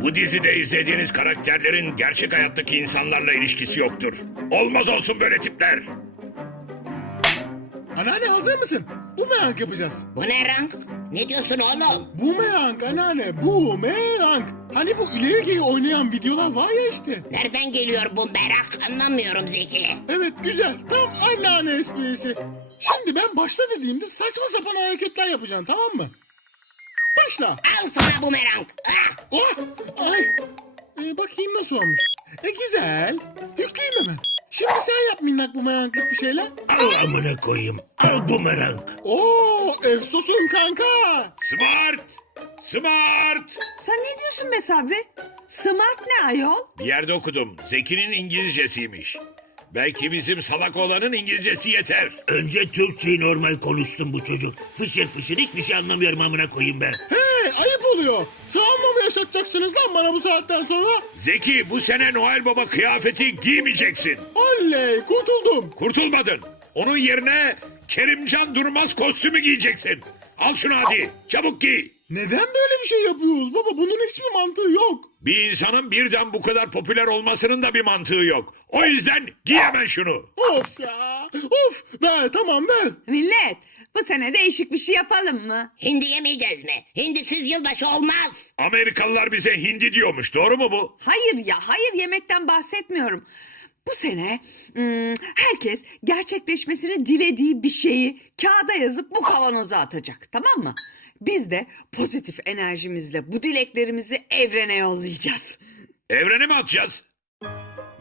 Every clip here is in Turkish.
Bu dizide izlediğiniz karakterlerin gerçek hayattaki insanlarla ilişkisi yoktur. Olmaz olsun böyle tipler. Anneanne hazır mısın? Boomerang yapacağız. Bu ne rank? Ne diyorsun oğlum? Boomerang anneanne. Boomerang. Hani bu ileri oynayan videolar var ya işte. Nereden geliyor bu merak anlamıyorum Zeki. Evet güzel. Tam anneanne esprisi. Şimdi ben başla dediğimde saçma sapan hareketler yapacaksın tamam mı? Başla. Al sana bu merak. Ah! Oh! Ay! Ee, bakayım nasıl olmuş. E güzel. Yükleyeyim hemen. Şimdi sen yap minnak bu meraklık bir şeyler. Al amına koyayım. Al bumerang. Oo, efsosun kanka. Smart! Smart! Sen ne diyorsun be Sabri? Smart ne ayol? Bir yerde okudum. Zeki'nin İngilizcesiymiş. Belki bizim salak olanın İngilizcesi yeter. Önce Türkçeyi normal konuşsun bu çocuk. Fışır fışır hiçbir şey anlamıyorum amına koyayım ben. Hey ayıp oluyor. Travma mı yaşatacaksınız lan bana bu saatten sonra? Zeki bu sene Noel Baba kıyafeti giymeyeceksin. Oley kurtuldum. Kurtulmadın. Onun yerine Kerimcan Durmaz kostümü giyeceksin. Al şunu hadi. Çabuk giy. Neden böyle bir şey yapıyoruz baba? Bunun hiçbir mantığı yok. Bir insanın birden bu kadar popüler olmasının da bir mantığı yok. O yüzden giy hemen şunu. Of ya. Of. Ver tamam ver. Millet bu sene değişik bir şey yapalım mı? Hindi yemeyeceğiz mi? Hindisiz yılbaşı olmaz. Amerikalılar bize hindi diyormuş. Doğru mu bu? Hayır ya hayır yemekten bahsetmiyorum. Bu sene hmm, herkes gerçekleşmesini dilediği bir şeyi kağıda yazıp bu kavanoza atacak tamam mı? Biz de pozitif enerjimizle bu dileklerimizi evrene yollayacağız. Evrene mi atacağız?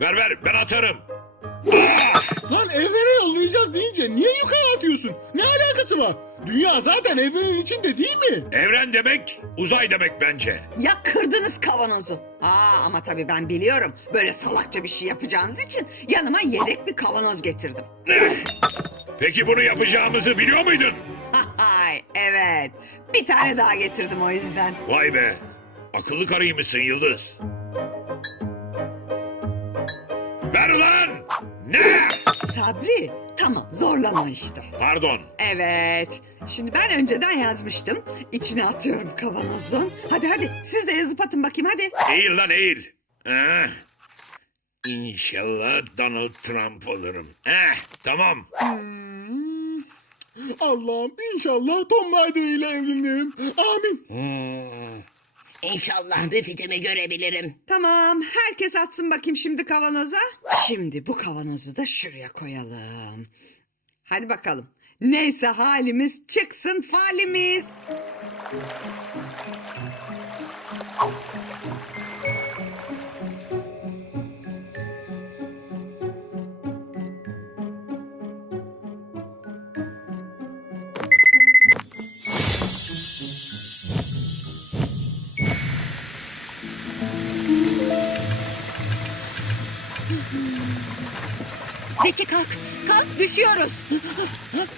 Ver ver ben atarım. Lan evrene yollayacağız deyince niye yukarı atıyorsun? Ne alakası var? Dünya zaten evrenin içinde değil mi? Evren demek uzay demek bence. Ya kırdınız kavanozu. Aa ama tabii ben biliyorum. Böyle salakça bir şey yapacağınız için yanıma yedek bir kavanoz getirdim. Peki bunu yapacağımızı biliyor muydun? Evet. Bir tane daha getirdim o yüzden. Vay be. Akıllı karıymışsın Yıldız. Ver ulan! Ne? Sabri tamam zorlama işte. Pardon. Evet. Şimdi ben önceden yazmıştım. İçine atıyorum kavanozun. Hadi hadi siz de yazıp atın bakayım hadi. Eğil lan eğil. Ah. İnşallah Donald Trump olurum. Eh, tamam. Allah'ım inşallah Tom Rider ile evlenirim. Amin. Hmm. İnşallah müfitimi görebilirim. Tamam herkes atsın bakayım şimdi kavanoza. Şimdi bu kavanozu da şuraya koyalım. Hadi bakalım. Neyse halimiz çıksın falimiz. Zeki kalk. Kalk düşüyoruz.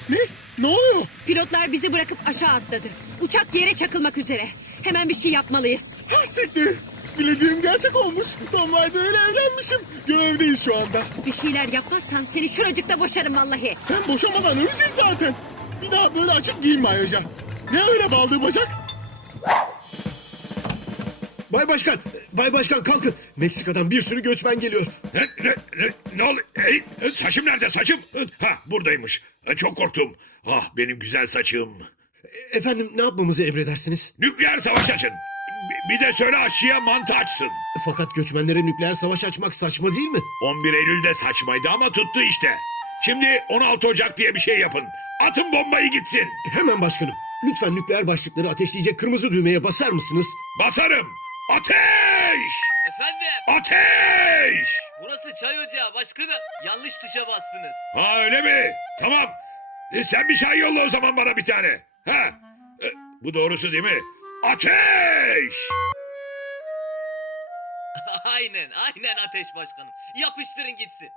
Ne? Ne oluyor? Pilotlar bizi bırakıp aşağı atladı. Uçak yere çakılmak üzere. Hemen bir şey yapmalıyız. Siktir. Dilediğim gerçek olmuş. Tom ile evlenmişim. Görevdeyiz şu anda. Bir şeyler yapmazsan seni şuracıkta boşarım vallahi. Sen boşamadan öleceğiz zaten. Bir daha böyle açık giyinme ayrıca. Ne öyle baldığı bacak? Bay Başkan, Bay Başkan kalkın. Meksika'dan bir sürü göçmen geliyor. Ne, ne, ne, ne oluyor? Ey, saçım nerede saçım? Ha buradaymış. Çok korktum. Ah benim güzel saçım. Efendim ne yapmamızı emredersiniz? Nükleer savaş açın. Bir- Bir de söyle aşçıya mantı açsın. Fakat göçmenlere nükleer savaş açmak saçma değil mi? 11 Eylül'de saçmaydı ama tuttu işte. Şimdi 16 Ocak diye bir şey yapın. Atın bombayı gitsin. Hemen başkanım. Lütfen nükleer başlıkları ateşleyecek kırmızı düğmeye basar mısınız? Basarım. Ateş! Efendim, Ateş! burası çay ocağı başkanım. Yanlış tuşa bastınız. Ha öyle mi? Tamam. E, sen bir çay yolla o zaman bana bir tane. Ha? E, bu doğrusu değil mi? Ateş! aynen, aynen ateş başkanım. Yapıştırın gitsin.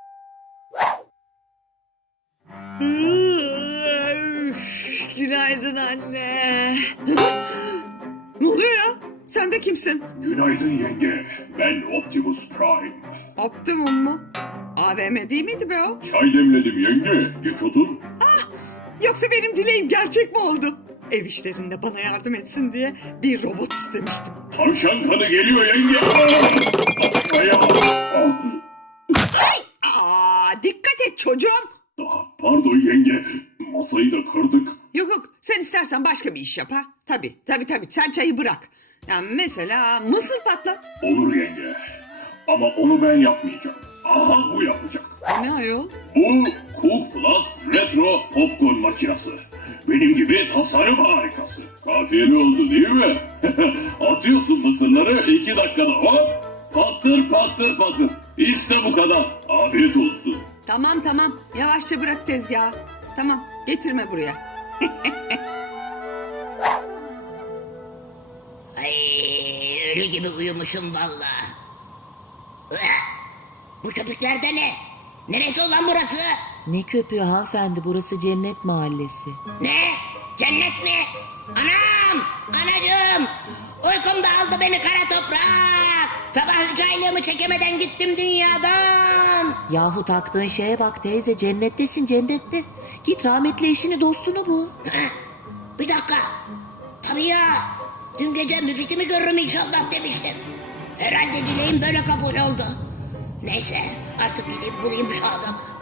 Günaydın anne. Sen de kimsin? Günaydın yenge. Ben Optimus Prime. Optimum mu? AVM değil miydi be o? Çay demledim yenge. Geç otur. Yoksa benim dileğim gerçek mi oldu? Ev işlerinde bana yardım etsin diye bir robot istemiştim. Tavşan kanı geliyor yenge. Ay, ah. Aa, dikkat et çocuğum. Ah, Pardon yenge. Masayı da kırdık. Yok yok sen istersen başka bir iş yap ha. Tabii tabii tabii sen çayı bırak. Yani mesela mısır patlat. Olur yenge. Ama onu ben yapmayacağım. Aha bu yapacak. Ne ayol? Bu Cool Plus Retro Popcorn makinesi. Benim gibi tasarım harikası. Kafiyeli oldu değil mi? Atıyorsun mısırları iki dakikada hop patır patır patır. İşte bu kadar. Afiyet olsun. Tamam tamam yavaşça bırak tezgahı. Tamam getirme buraya. Ay ölü gibi uyumuşum valla. Bu köpükler de ne? Neresi olan burası? Ne köpüğü hanımefendi burası cennet mahallesi. Ne? Cennet mi? Anam! Anacığım! Uykum da aldı beni kara toprak. Sabah üç aylığımı çekemeden gittim dünyadan. Yahu taktığın şeye bak teyze cennettesin cennette. Git rahmetli eşini dostunu bul. Bir dakika. Tabii ya. Dün gece müfitimi görürüm inşallah demiştim. Herhalde dileğim böyle kabul oldu. Neyse artık gideyim bulayım şu adamı.